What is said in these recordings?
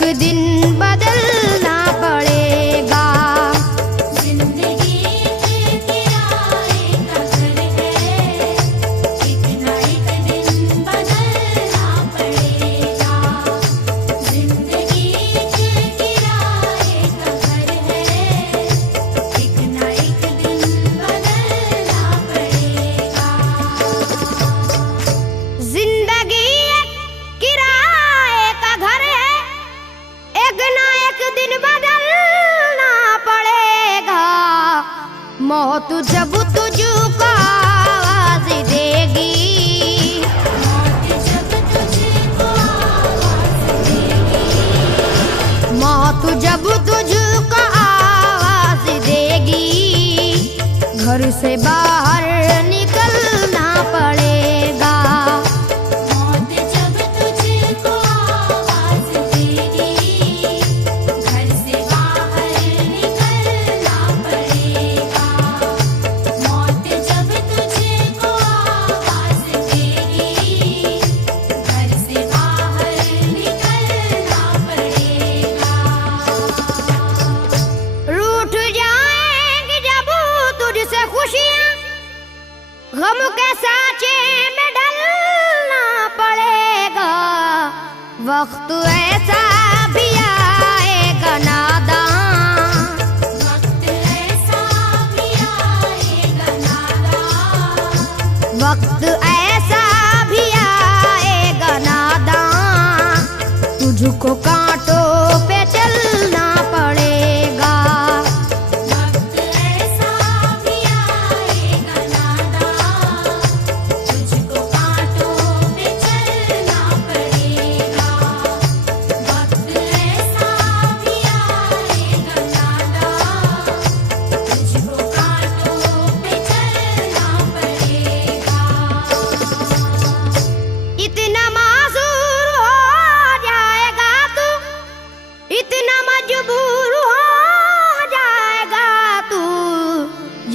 एक दिन बदलना पड़ेगा। जिंदगी एक किराए का घर है, एक ना एक दिन बदलना पड़ेगा। जिंदगी एक किराए का घर है, एक ना एक दिन बदलना पड़ेगा। जिंदगी एक किराए का घर है, एक ना एक दिन बदलना पड़ेगा। मौत जब तुझको आवाज देगी, मौत जब तुझको आवाज देगी, मौत जब तुझको आवाज देगी, घर से बाहर निकलना पड़ेगा। मौत जब तुझको आवाज देगी, घर से बाहर निकलना पड़ेगा। मौत जब तुझको आवाज देगी, घर से बाहर निकलना पड़ेगा। रूठ जाएंगी जब तुझसे खुशियां, गम के साँचे में ढलना पड़ेगा। वक्त ऐसा भी आएगा नादान, वक्त ऐसा भी आएगा नादान, वक्त ऐसा भी आएगा नादान, तुझको कांटों पे चलना पड़ेगा। वक्त ऐसा भी आएगा नादान, तुझको कांटों पे चलना पड़ेगा। वक्त ऐसा भी आएगा नादान, तुझको कांटों पे चलना पड़ेगा। इतना मासूर हो जाएगा तू, इतना मजबूर हो जाएगा तू,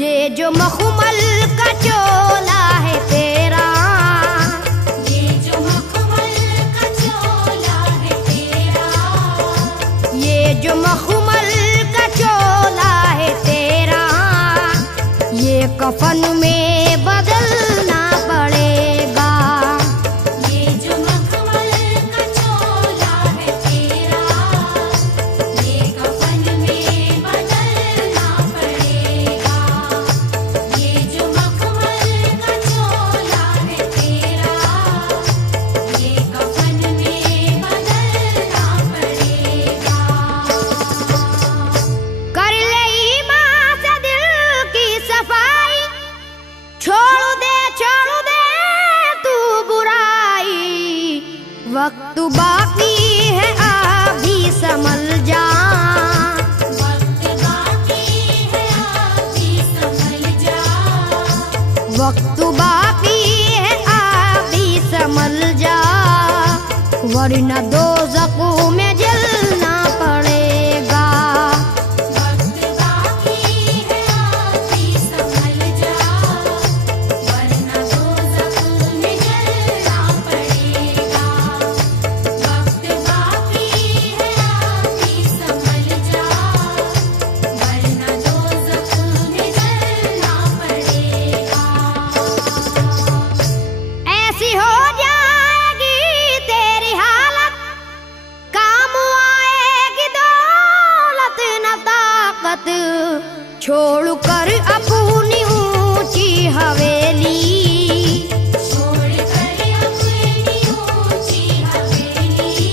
ये जो मखमल का चोला है तेरा, ये जो मखमल का चोला है तेरा, ये जो मखमल का चोला है तेरा, ये कफन में बदलना पड़ेगा। ये जो मखमल का चोला है तेरा, ये कफन में बदलना पड़ेगा। ये जो मखमल का चोला है तेरा, ये कफन में बदलना पड़ेगा। कर ले ईमान से दिल की सफाई, छोड़ दे तू बुराई। वक्त बाकी है अभी संभल जा, वक्त बाकी है अभी संभल जा, वक्त बाकी है अभी संभल जा, वरना दोज़ख में जलना पड़ेगा। वक्त बाकी है अभी संभल जा, वरना दोज़ख में जलना पड़ेगा। वक्त बाकी है अभी संभल जा, वरना दोज़ख में जलना पड़ेगा। ऐसी हो जाएगी तेरी हालत, काम आएगी दौलत न ताकत, छोड़ कर अपनी ऊंची हवेली, छोड़ कर अपनी ऊंची हवेली,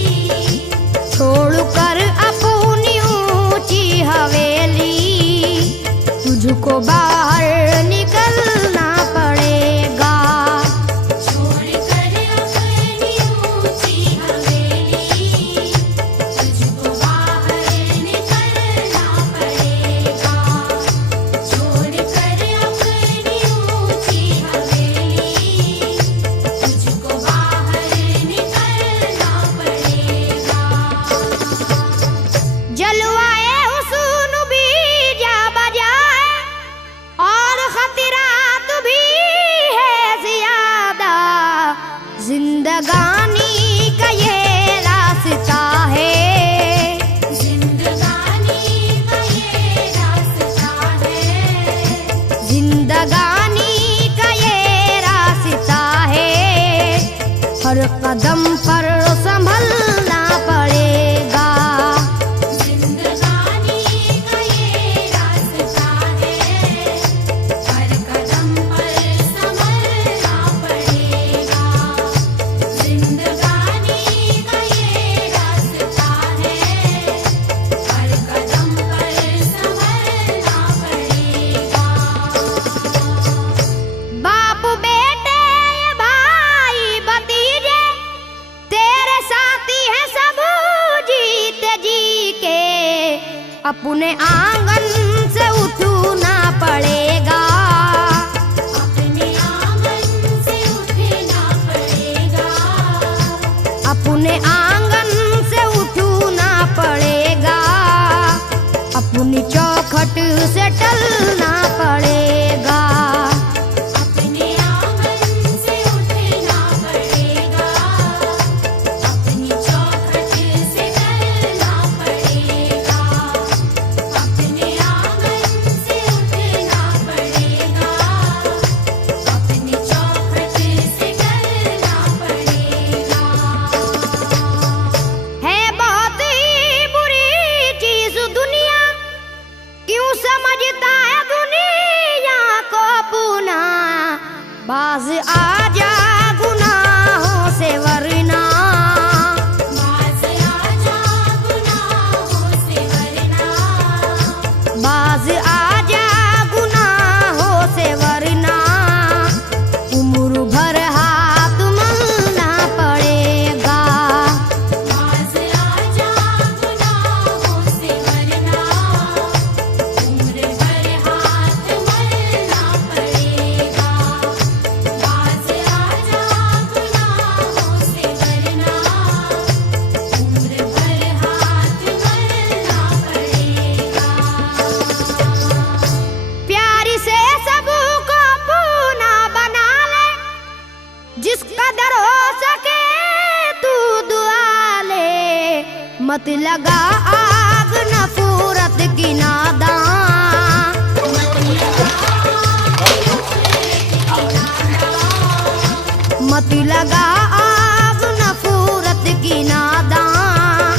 छोड़ कर अपनी ऊंची हवेली, तुझको बाहर निकलना पड़ेगा। छोड़ कर अपनी ऊंची हवेली, तुझको बाहर निकलना पड़ेगा। छोड़ कर अपनी ऊंची हवेली, तुझको बाहर निकलना पड़ेगा। जलवाए हुस्न भी जा बजाए और खतरात जिंदगानी का ये रास्ता है, हर कदम पर संभलना पड़ेगा। जिंदगानी का ये रास्ता है, हर कदम पर संभलना पड़ेगा। जिंदगानी का ये रास्ता है, हर कदम पर संभलना पड़ेगा। बाप बेटे भाई भतीजे तेरे साथी हैं सब जीते जी के, अपने आंगन से उठना पड़ेगा। अपने आंगन से उठना पड़ेगा। अपने आंगन से उठना पड़ेगा, अपनी चौखट से टलना पड़ेगा। अपने आंगन से उठना पड़ेगा, अपनी चौखट से टलना पड़ेगा। अपने आंगन से उठना पड़ेगा, अपनी चौखट से टलना पड़ेगा। है बहुत ही बुरी चीज दुनिया, क्यों समझता है दुनिया को अपना। बाज आजा गुनाहों से वरना, बाज आजा गुनाहों से वरना। बाज आजा गुनाहों से वरना, उम्र भर हाथ मलना पड़ेगा। बाज आजा गुनाहों से वरना, उम्र भर हाथ मलना पड़ेगा। बाज आजा गुनाहों से वरना, उम्र भर हाथ मलना पड़ेगा। प्यार से सबको अपना बना ले, जिस कदर हो सके तू दुआ ले। मत लगा आग नफरत की नादान, मत लगा आग नफरत की नादान,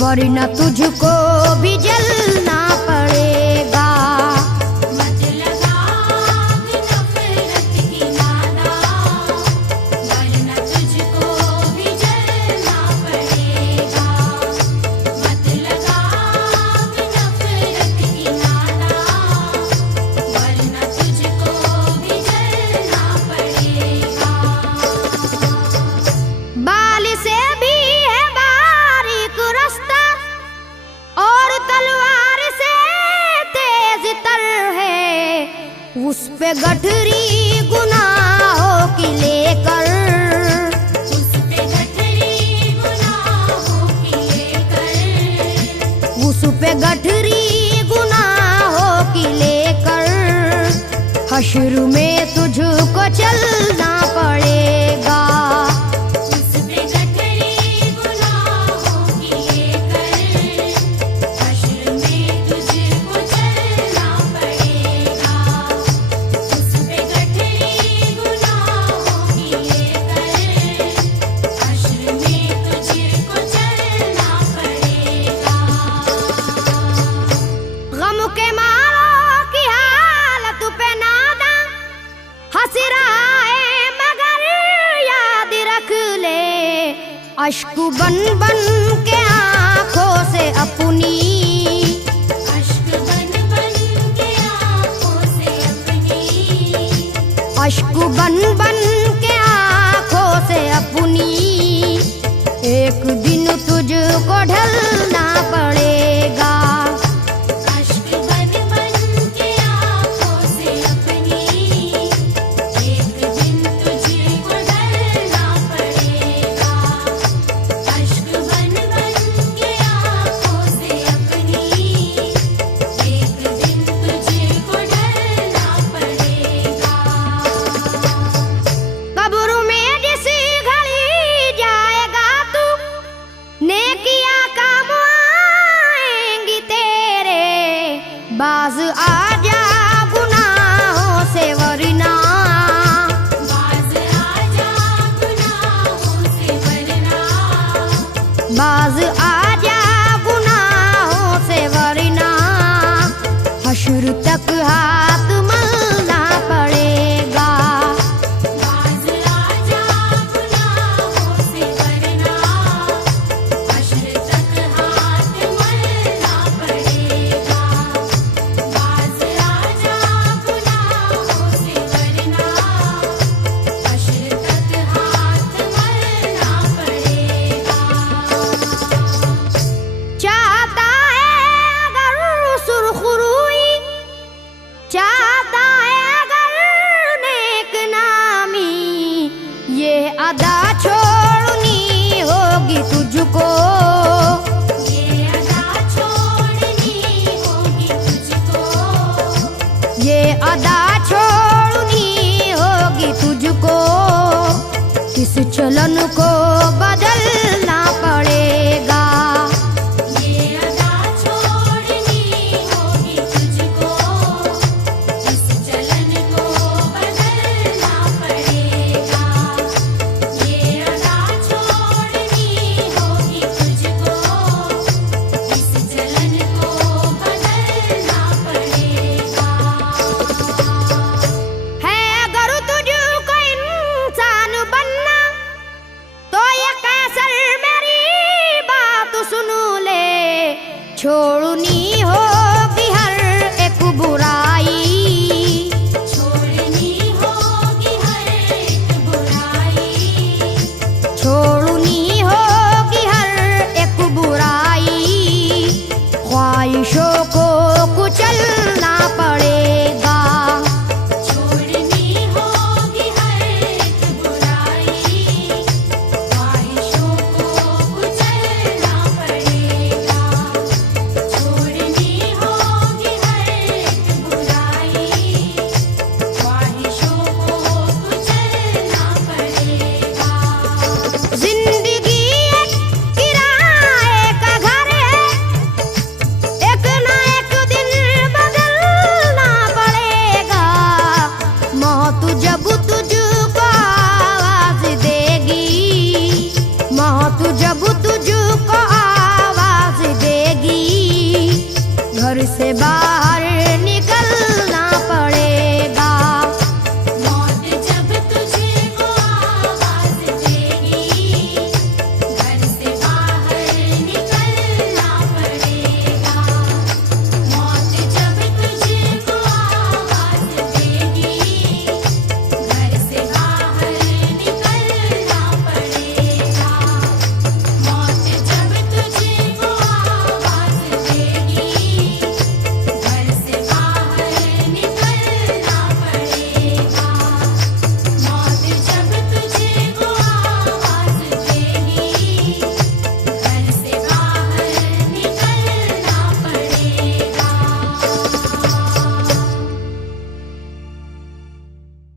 वरना तुझको भी जलना पड़ेगा। मत लगा आग नफरत की नादान, वरना तुझको भी जलना पड़ेगा। मत लगा आग नफरत की नादान, वरना तुझको भी जलना पड़ेगा। बाल से भी है बारीक रास्ता, और तलवार से तेज तर है। उस पे गठरी गुनाहों की लेकर, उस पे गठरी गुनाहों की लेकर, उस पे गठरी गुनाहों की लेकर, हश्र में तुझको चलना पड़ेगा। उस पे गठरी गुनाहों की लेकर, हश्र में तुझको चलना पड़ेगा। उस पे गठरी गुनाहों की लेकर, हश्र में तुझको चलना पड़ेगा। गम के मारों की हालत पे नादा हंस रहा है, मगर याद रख ले, अश्क बन बन के आंखों से अपनी, अश्क बन बन के आँखों से अपनी, अश्क बन बन के आंखों से अपनी, एक दिन तुझको ढलना पड़ेगा। अश्क बन बन के आँखों से अपनी, एक दिन तुझको ढलना पड़ेगा। अश्क बन बन के आँखों से अपनी, एक दिन तुझको ढलना पड़ेगा। कब्र में जिस घड़ी जाएगा तू, नेकिया का को बदलना पड़ेगा। ये अदा छोड़नी होगी तुझको, इस चलन को बदलना पड़ेगा। ये अदा छोड़नी होगी तुझको, इस चलन को बदलना पड़ेगा। है अगर तुझको इंसान बनना तो ये कैसर मेरी बात सुन ले। छोड़नी होगी हर एक बुराई, छोड़नी होगी हर एक बुराई, छोड़नी होगी हर एक बुराई। ख्वाहिशों को कुचलना पड़ेगा। छोड़नी होगी हर एक बुराई, ख्वाहिशों को कुचलना पड़ेगा। छोड़नी होगी हर एक बुराई, ख्वाहिशों को कुचलना पड़ेगा। जिंदगी एक किराए का घर है, एक ना एक दिन बदलना पड़ेगा। मौत जब